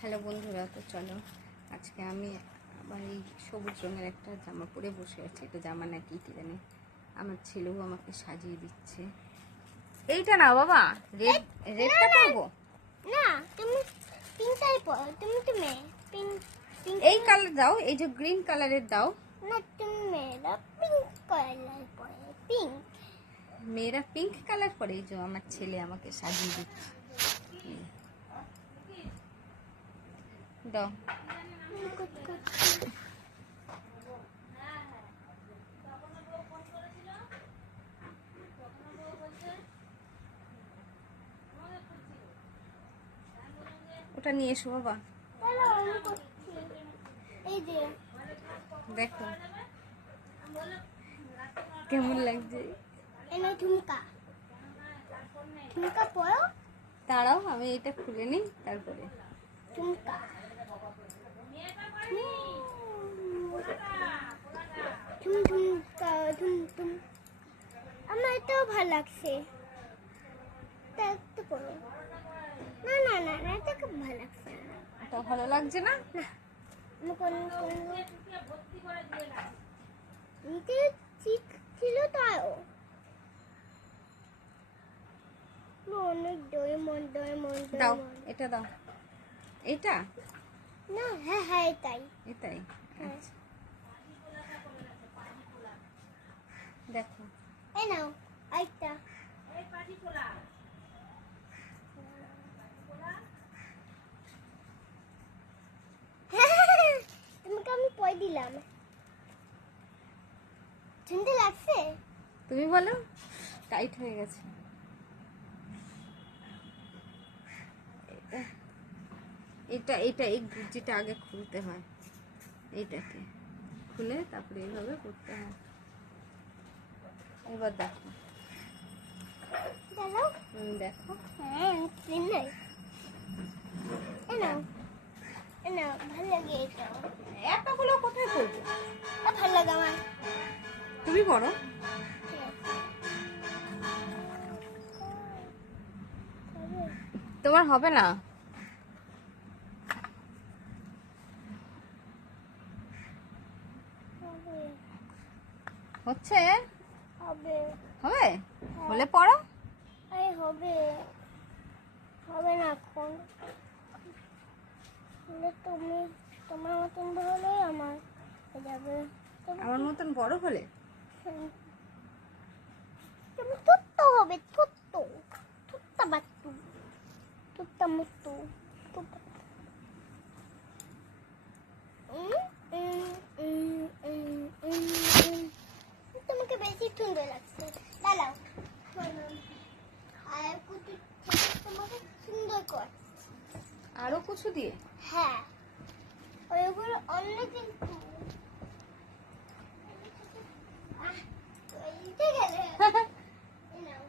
Hello বন্ধুরা, তো চলো আজকে আমি আবার এই সবুজ রঙের একটা জামা পরে বসে আছি। এটা জামা নাকি কি জানি, আমার ছেলেও আমাকে সাজিয়ে দিচ্ছে। এইটা না বাবা, রেডটা পরবো না, তুমি পিঙ্কটাই পরো। তুমি তো মেয়ে, পিঙ্ক পিঙ্ক। এই কালার দাও, এই যে গ্রিন কালারের দাও। না, তুমি মেয়েরা পিঙ্ক কালার পরে। পিঙ্ক মেয়েরা পিঙ্ক কালার পরে, এই যে আমার ছেলে আমাকে সাজিয়ে দিচ্ছে। দাও। ওটা নিয়ে এসো বাবা। এই যে দেখো কেমন লাগছে। এনে ঝুমকা ঝুমকা পরো। দাঁড়াও, আমি এটা খুলে নিই তারপরে। ঝুমকা ঝুম ঝুমকা ঝুম ঝুম। আমার এটাও ভালো লাগছে। তা একটু পরো। না না না না, এটা খুব ভালো লাগছে। এটা ভালো লাগছে না? নিচে চিক ছিল তাও অনেক ডোরেমন ডোরেমন দাও, ডোরেমন। এটা দাও। এটা না, হ্যাঁ হ্যাঁ এটাই। এটাই। হ্যাঁ। আচ্ছা, দেখো। এই নাও আরেকটা। তোমাকে আমি পয় দিলাম। সুন্দর লাগছে। তুমি বলো। টাইট হয়ে গেছে। এটা এটা এই গুজিটা আগে খুলতে হয়। এইটাকে খুলে তারপরে এইভাবে করতে হয়। এবার দেখো। দাঁড়াও। দেখো। হ্যাঁ সুন্দর। এই নাও এই নাও, ভালো লাগে এটা। এতগুলো কোথায় করবো? ভালো লাগে আমার। তুমি করো। ঠিক আছে। তোমার হবে না। হবে হচ্ছে? হবে হবে? হলে পড়ো। আরে হবে হবে না এখন। হলে তুমি তোমার মতন হলে আমার হয়ে যাবে। আমার মতন বড় হলে তুমি তুত্ত হবে। তুত্ত তুত্তা বাত্তু তুত্তা মুত্তু তুত্তা। তোমাকে বেশি সুন্দর লাগছে। দাঁড়াও, আর কুচি তোমাকে সুন্দর কর। আরো কিছু দিয়ে। হ্যাঁ, ওইগুলো অনেক কিন্তু এই গেলে এই নাও।